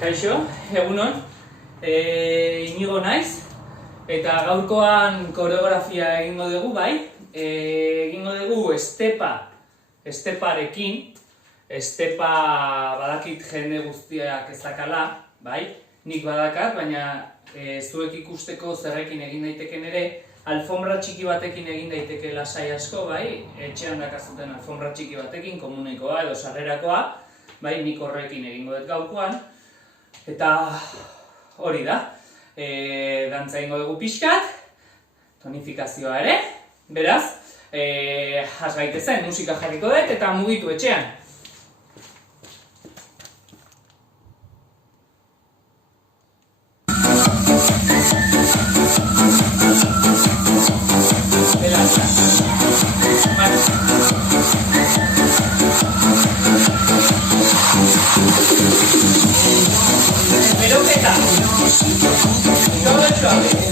Kaixo, egunon, Inigo naiz, eta gaurkoan koreografia egingo dugu, bai? Egingo dugu esteparekin, estepa badakit jende guztiak ezakala, bai? Nik badakat, baina zuek ikusteko zerrekin egin daiteken ere, alfombra txiki batekin egin daiteke lasai asko, bai? Etxean dakazuten alfombra txiki batekin, komunekoa edo sarrerakoa, bai? Nik horrekin egingo dut gaurkoan. Eta hori da, dantza egingo dugu pixkat, tonifikazioa ere, beraz, has gaitezen, musika jarriko dut eta mugitu etxean. Peloteta. Todo el suave.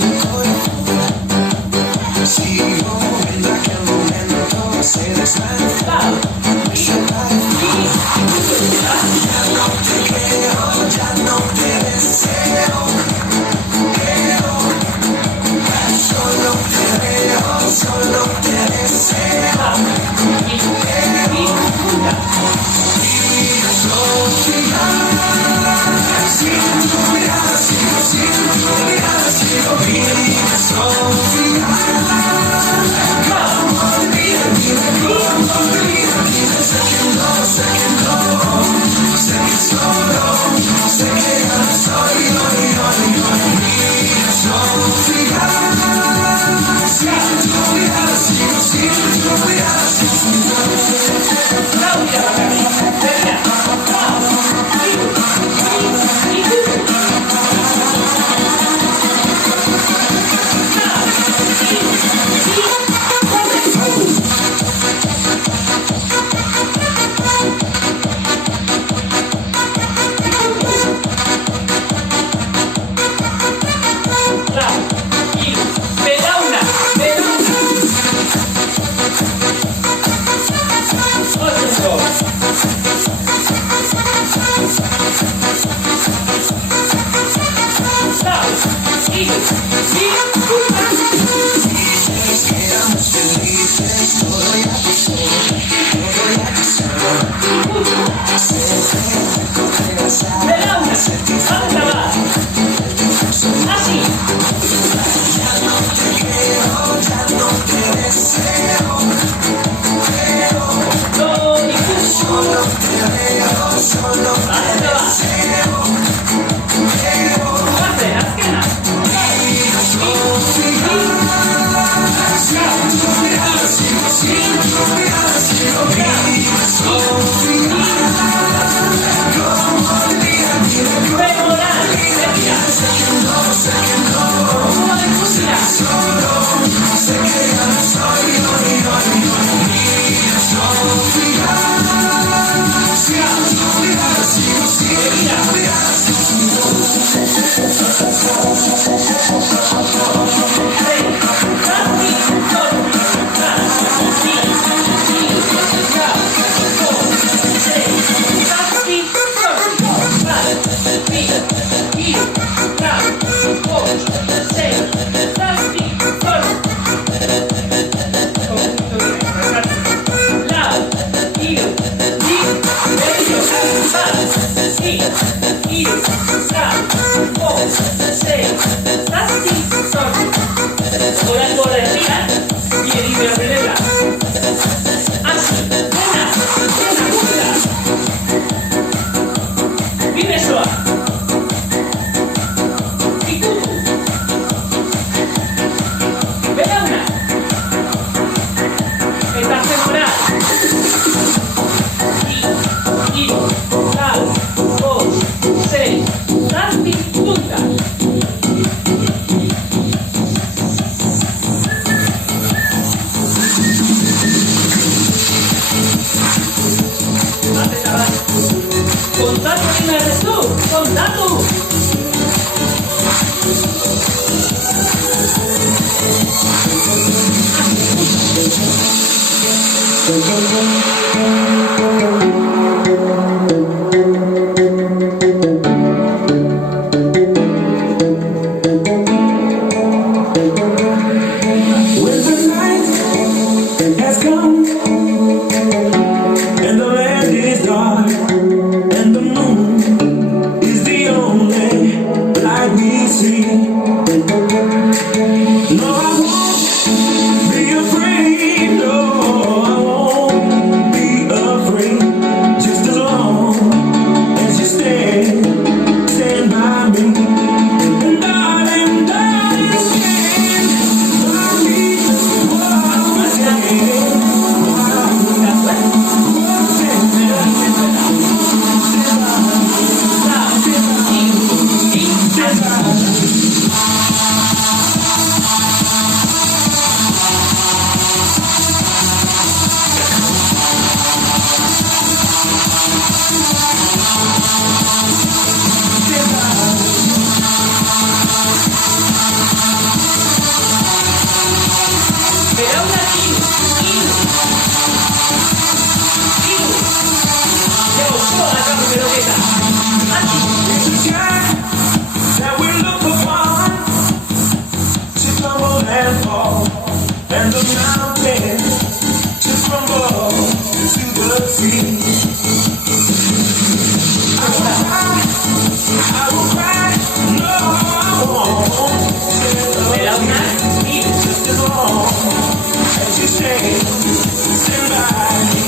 Punta. moon is the only light we see. No, I won't be afraid. No, I won't be afraid. Just as long as you stand by me. And darling, darling, stand by me. Whoa, stand. And the mountains just crumble to the sea. I will cry, no, I won't. Just as long as you stand by me.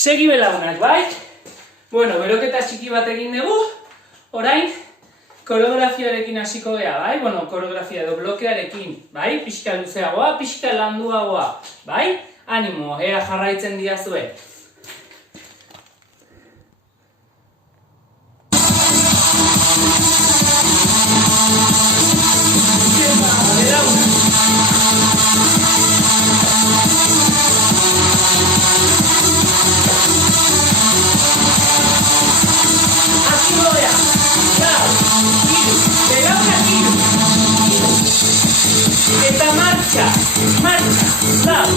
Segi belaunak, bai? Bueno, beroketa txiki bat egin dugu, orain koreografiarekin hasiko gea, bai? Bueno, koreografia edo blokearekin, bai? Pixka luzeagoa, pixka landuagoa, bai? Animo, ea jarraitzen diazue. Eta marcha, lau,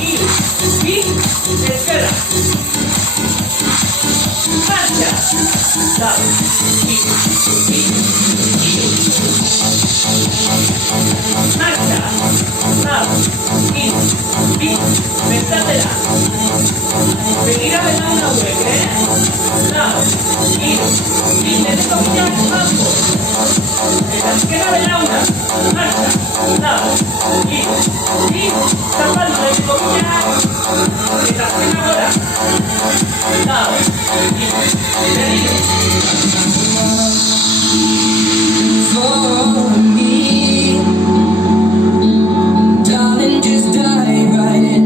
hiru, bi, ezkerra. Marcha, lau, hiru, bi, hiru. Marcha, lau, hiru, bi, besatera. Begira belaun hauek, lau, hiru, bi, leheneko bideak kanpo. Eta azkena belauna, marcha, lau, hiru, bi, zapaldu leheneko bideak. Eta azkena gora, lau, hiru, berriro. For me, darling, just dive right in.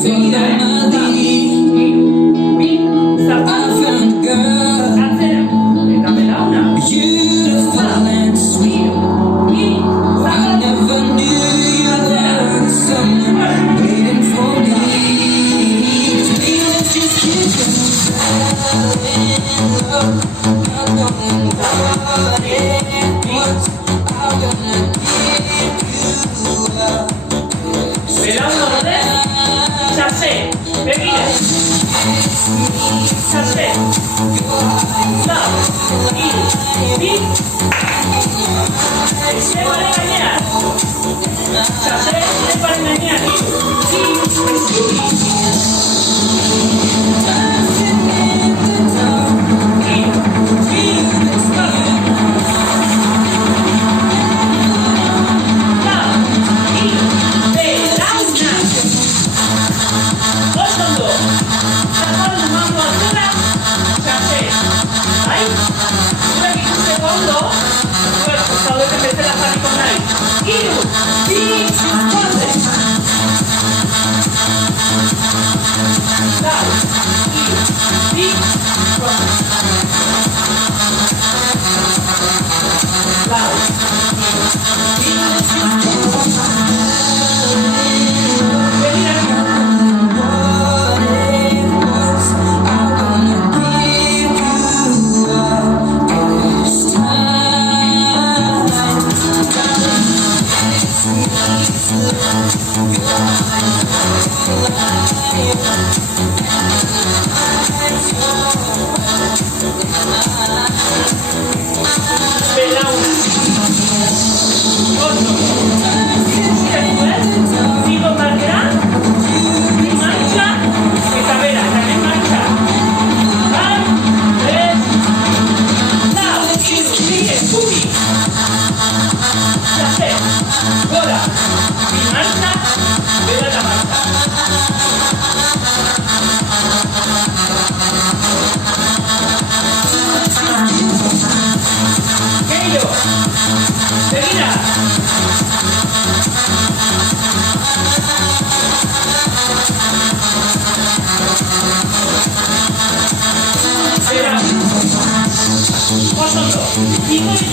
Follow my lead. I found a girl, beautiful and sweet. I never knew you were someone waiting for me. Let's just kiss and fall in love. Not knowing what it was. I'm gonna give you up. Chase, begira. Chase. Lau, hiru, bi. Estebaren gainean. Chase, estebaren gainean. Hiru, bi, 11.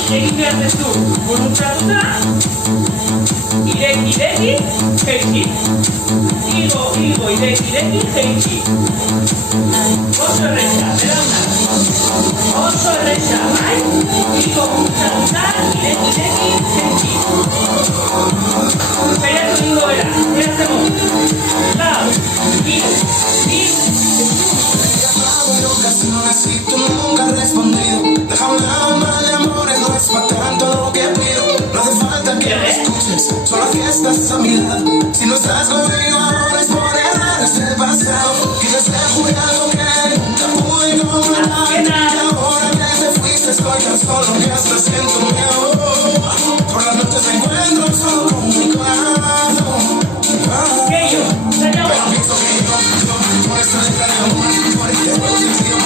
Egin behar duzu burutxartza, ireki, jeitsi. Igo, ireki, jeitsi. Oso erresa, berauna. Oso erresa, bai? Igo, burutxartza, ireki, jeitsi. Esperatu ingo era, hacemos. Lau, igo, Si tú nunca has respondido, déjame hablar de amores, no es para tanto lo que pido. No hace falta que me escuches, solo aquí estás a mi lado. Si no estás conmigo ahora es por errar, es el pasado. Quizás te jure algo que nunca pude completar. Y ahora que te fuiste estoy tan solo que hasta siento miedo. Por las noches me encuentro solo con mi corazón. Pienso que yo, por esta letra de amor, por este juego sencillo,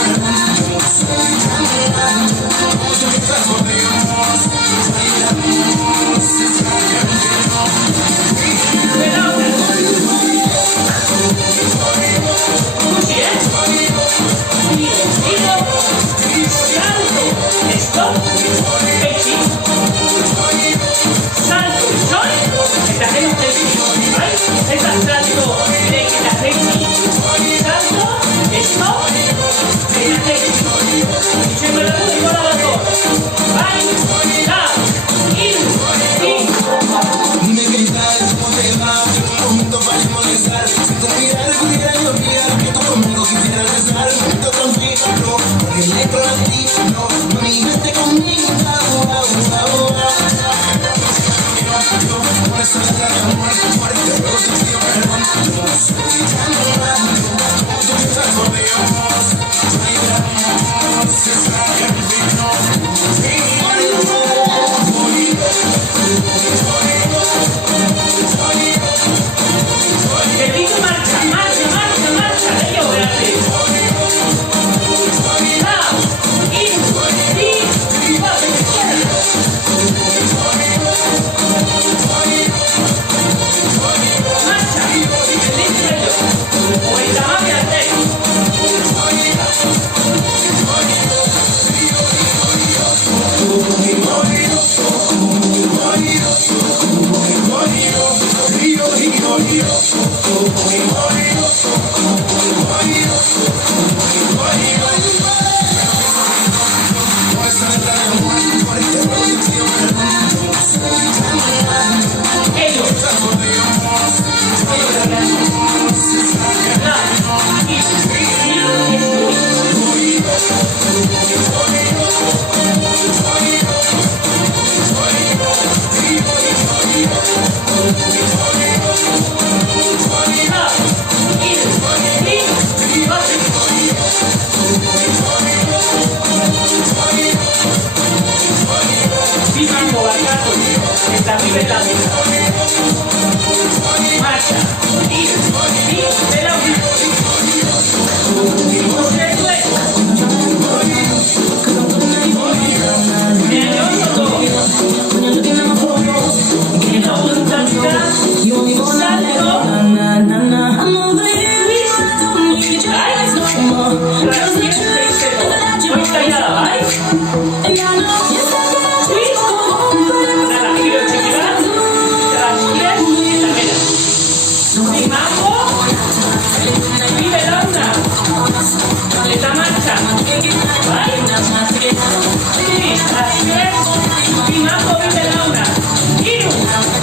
Iru,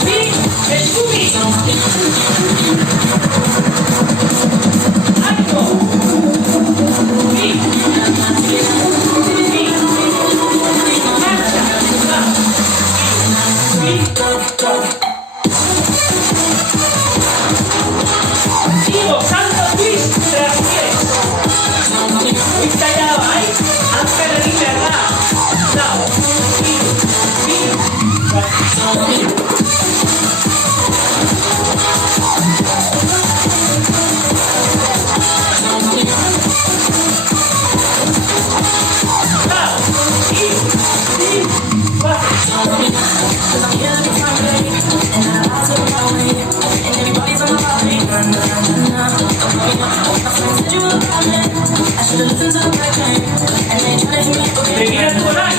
bi, eskumi. Begiratu orain.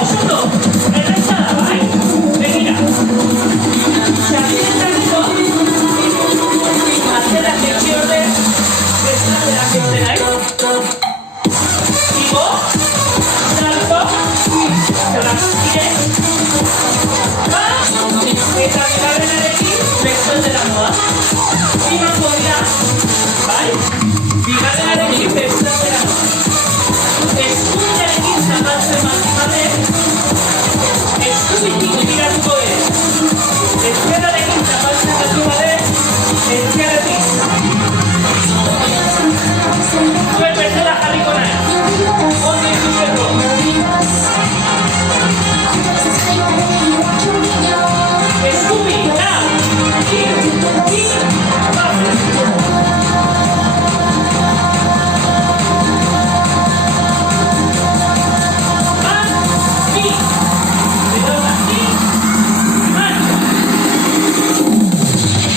Oso, erraza da, bai? Begira. Xabietako atzera jetxe horre bezala jetxe nahi. Igo, salto, traskire, eta bigarrenarekin bestaldera noa. Imako dira, bai? Bigarrenarekin bestaldera noa. Eskubiarekin zabaltzen mazimale, eskubitik tiratuko ere. Ezkerrarekin zabaltzen mazimale, ezkerretik. Zuen bezala jarriko nahi. Ondo ikusteko. Eskubi, nau!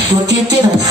¿Por qué te vas?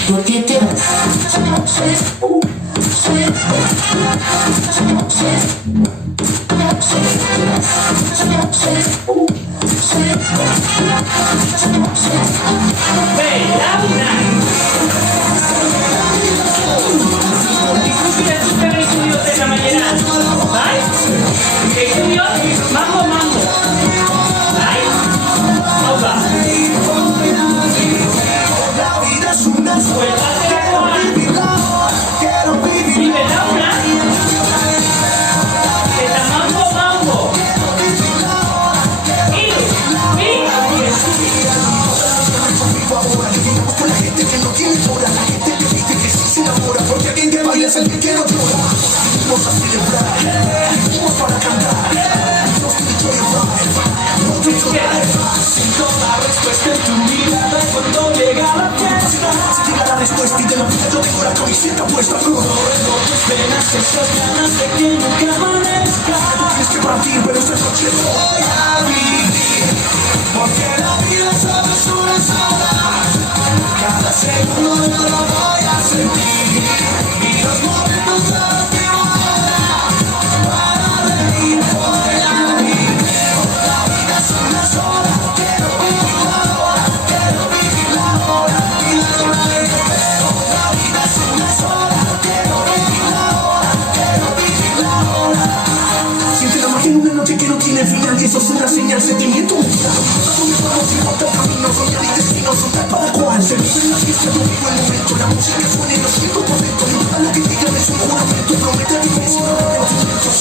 ¿Por qué te vas? Es el que quiero llorar, vamos a celebrar, vamos para cantar, no grito y no grito sin toda respuesta en tu mirada cuando llega la fiesta. Si llega la respuesta y de la vida yo tengo la camiseta puesta, corre por tus venas esas ganas de que nunca amanezca. Tienes que partir, pero esta noche voy a vivir, porque la vida solo es una sola, cada segundo yo lo voy a sentir. Los momentos solo tengo ahora para reír por la vida es una sola, quiero vivirla ahora, quiero vivirla ahora, y la vida es una sola, quiero vivirla ahora, quiero vivirla ahora. Siente la magia en una noche que no tiene final y eso es una señal, sentimiento mundial. No me vamos a importar el camino, soñar y destino son tal para cual. Se vive en la fiesta, yo vivo el momento, la música suena y lo siento por dentro. Lo que digan es un juramento, promete a vivir sin arrepenimientos.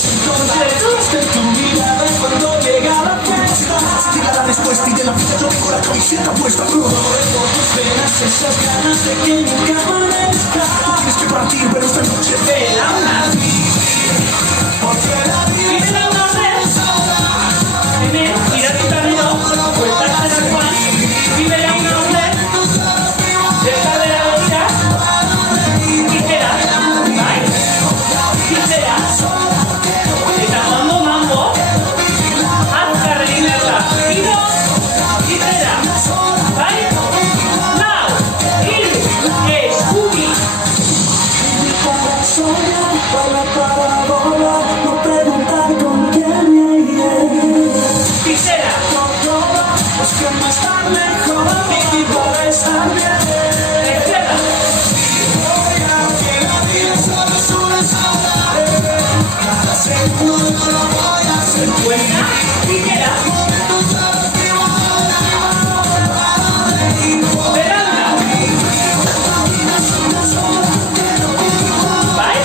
En tu mirada es cuando llega la fiesta. Si llega la respuesta y de la vida yo tengo la camiseta puesta. Corre por tus venas. Esas ganas de que nunca amanezca. Tienes que partir, pero esta noche Vela una. porque la vida Y me da una vez. Hemen, iratuta gero, bueltatzen arkoan, bibera una vez. Desaldera begira. Izera, bai? Izera. Eta ondo mambo. Azkar egin behar da. Giro, izera. Bai? Lau, hiru, eskubi. sola, para volar, no preguntar con quién me Izera. es que no estar mejor, y por estar bien. Ezkerra. Que la vida solo es una sola. Cada segundo lo voy a sentir. Buena. Izquierda. Veranda. Bai?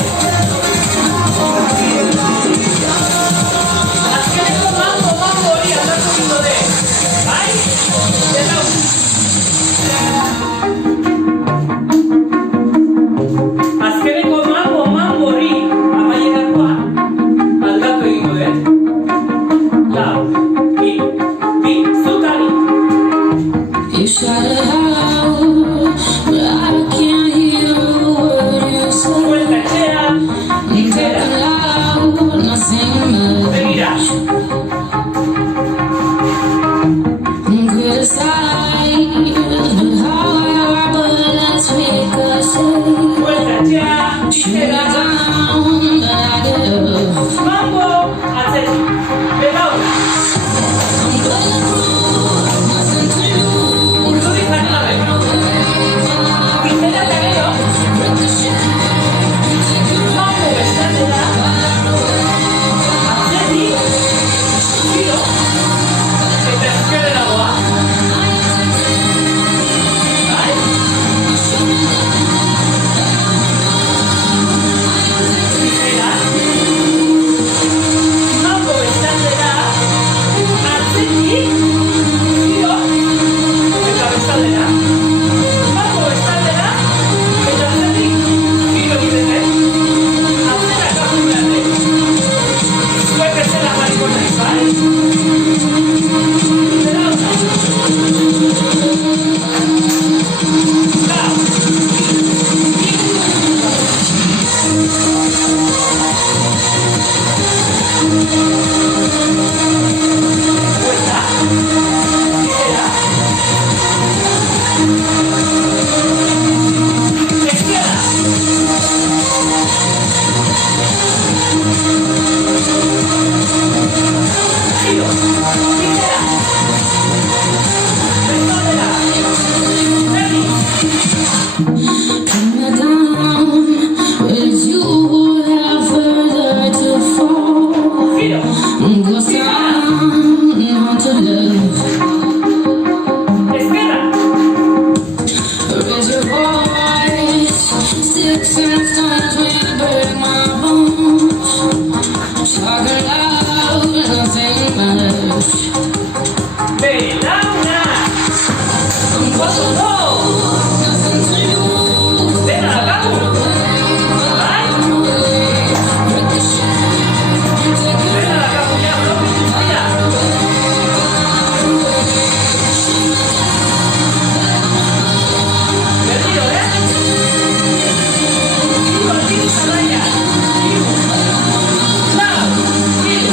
Azkeneko mambo hori aldatu gingo de. Bai? Zerau. Azkeneko mambo hori amaierakoa aldatu egingo de. Lau, hiru, bi, zutari. You shout it out, but I can't hear a word you say. Buelta etxea, You izquierda. talk loud, nothing much. Begira. Criticize, but however, but let's make a save. Buelta etxea, Shoot me izquierda. down, but I get up. Mambo, atzetik. Begaur. I'm bulletproof, nothing to lose. Urduri jarri gabe. Izquierda eta gero. Break the shit, take it Mambo bestaldera. Atzetik. Giro. Eta ezkerrera goa. Bai? Izquierda. Mambo bestaldera. Atzetik. Giro. Eta bestaldera. Mambo bestaldera. Eta atzetik. Giro egiten dut. Atzera kapu behar dut. Zuek bezala jarriko naiz, bai? Zera hau. Lau. Buelta. Izquierda. Izquierda. Giro. Izquierda. Bestaldera. Berri. Pin me down, but you would have further to fall. Giro. Ghost town, haunted love. Izquierda. Raise your voice, 6 times when you break my bones. Talking loud, nothing much. Belauna. Oso. Nothing to lose. Dena daukagu. Bai? Break the shit, take it Dena daukagu, ja, blokitu zaila. Berriro, Hiru aldiz zaraia. Hiru. Lau. Hiru.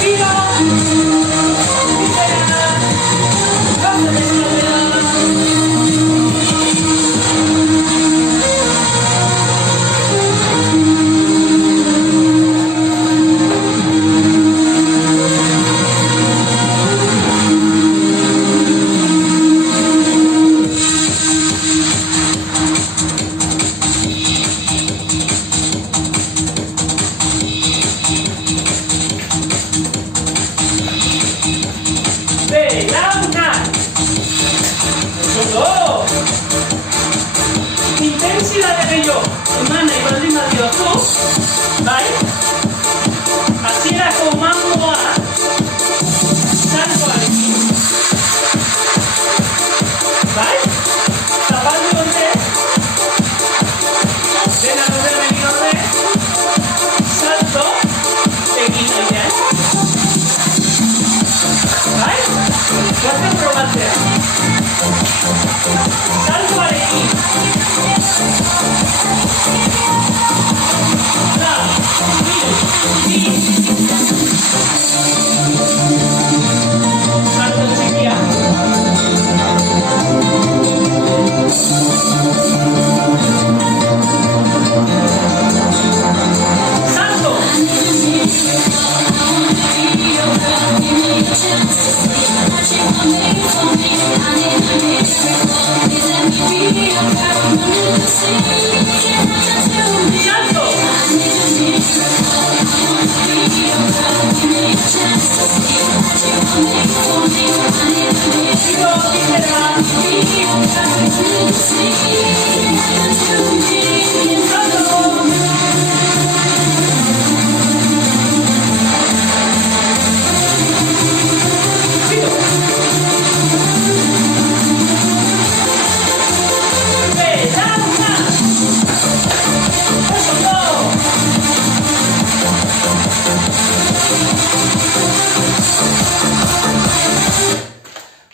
Giro. Izquierda. intentsitate gehiago eman nahi baldin badiozu, bai? Hasierako mamboa saltoarekin. Bai? Zapaldu orde, dena orde begi orde, salto egin nahi. Bai? Guazen probatzea. Saltoarekin. Salto txikia. Salto.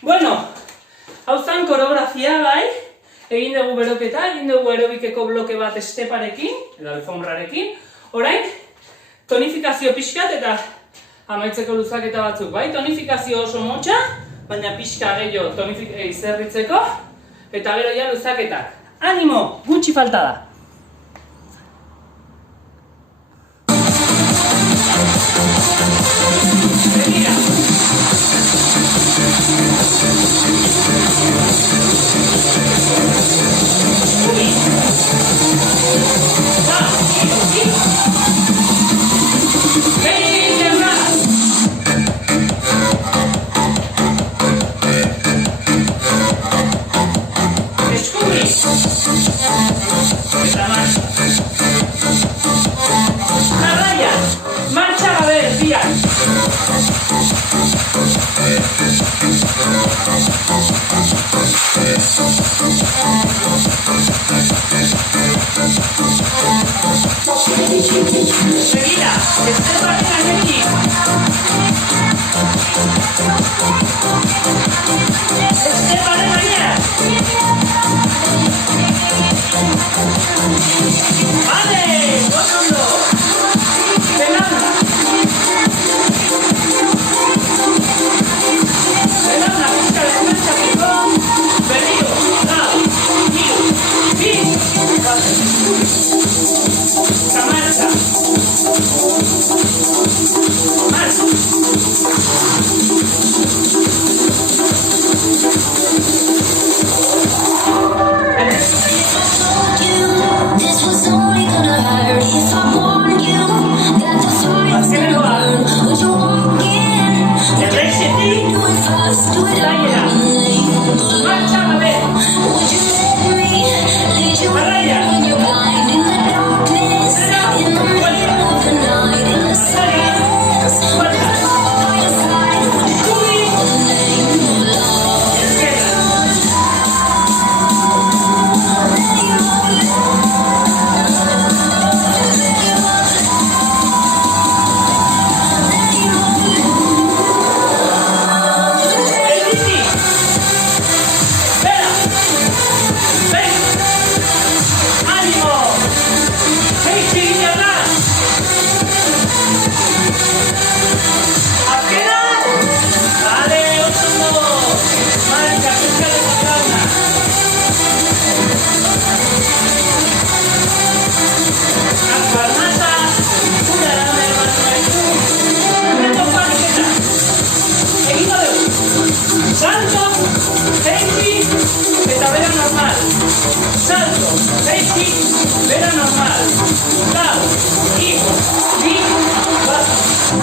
Bueno, hau zen koreografia, bai? Egin dugu beroketa, egin dugu aerobikeko bloke bat esteparekin, edo alfombrarekin. Orain, tonifikazio pixkat eta amaitzeko luzaketa batzuk, bai? Tonifikazio oso motxa, baina pixka gehiago zerritzeko, eta gero ja luzaketak. Animo, gutxi falta da. Begira. Marcha a ver, tía. Seguida, estepa de aquí. Estepa de mañana. Vale, otro. Belanda. Belanda, busca la defensa, picón. Perdido, lado, giro, fin. Marcha. Marcha. This was only gonna hurt if I warned you that the fire's gonna burn. Would you walk in? Do it fast, do it all. Marcha, a ver. Would you let me lead you when you're blind in the darkness, in the middle of the night, in the silence? By your side, would you call the name of love?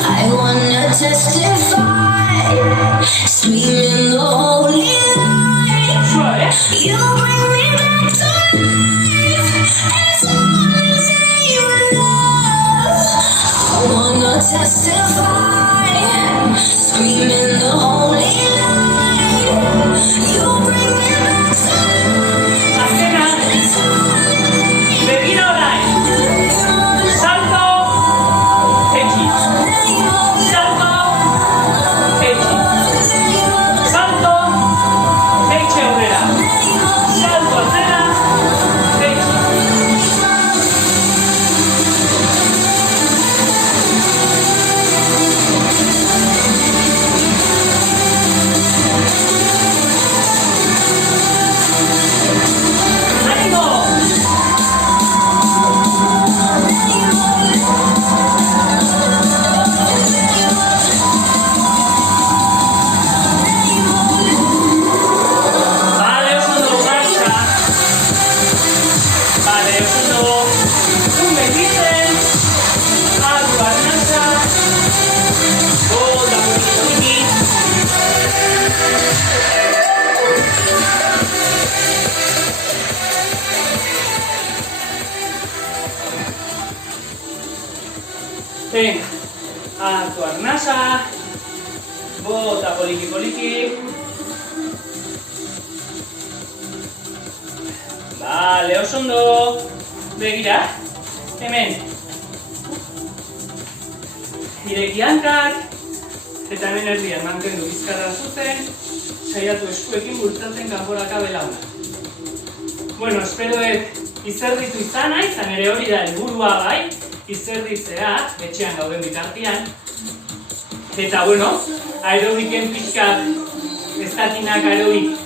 I wanna testify, screaming the holy light. You bring me back to life. testify, screaming the holy light. You bring me back to life. Azkena, begira orain. Salto, jaitsi. Salto, jaitsi. Salto, jaitsi aurrera. Salto atzera, jaitsi. ¡Ánimo! Vale, oso ondo, marcha. Vale, oso ondo. Zumbe egiten. Aru arnasa. Bota poliki. Venga, hartu arnasa. Bota poliki. Vale, oso ondo. Begira, hemen. Ireki hankak, eta hemen erdian mantendu bizkarra zuten, saiatu eskuekin bultzatzen kanporaka belauna. Bueno, espero izerditu izana, izan ere hori da helburua bai, izerditzea, etxean gauden bitartian. Eta bueno, aerobiken pixkat, ez dakinak aerobik,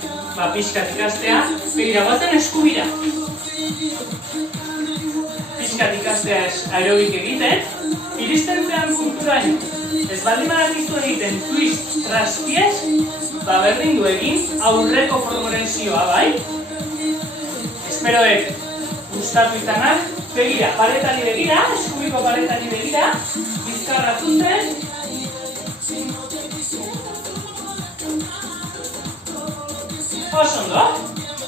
pixkat ikastea, begira, guazen eskubira. Pixkat ikastea aerobik egiten, iristen zean punturaino. Ez baldin badakizu egiten twist traspies, berdin du egin, aurreko progresioa bai. Esperoek gustatu izanak, begira, paretari begira, eskubiko paretari begira, bizkarra zuten. Oso ondo,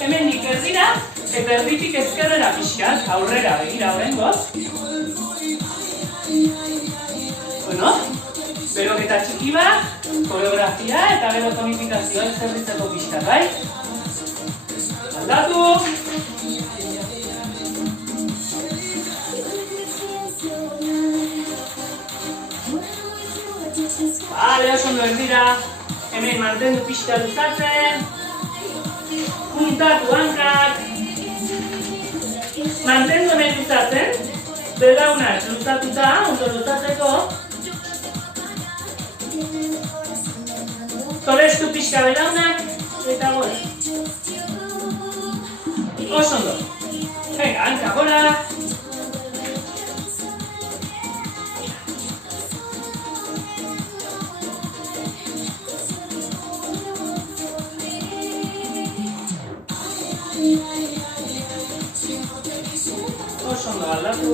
hemen nik erdira, eta erditik ezkerrera pixkat, aurrera begira horrengoz. Bueno, beroketa txiki bat, koreografia eta gero tonifikazioa izerditzeko pixkat, bai? Aldatu! Vale, oso ondo erdira, hemen mantendu pixka luzatzen, puntatu hankak, mantendu hemen luzatzen, belaunak luzatuta, ondo luzatzeko, tolestu pixka belaunak, eta gora. Oso ondo. Venga, hanka gora. Oso ondo aldatu.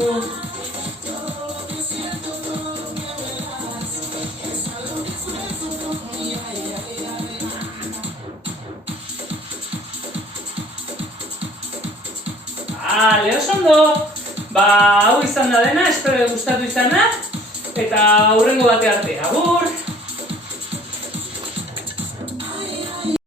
Vale, oso ondo. Hau izan da dena, espero gustatu izana. Eta hurrengo bate arte. Agur!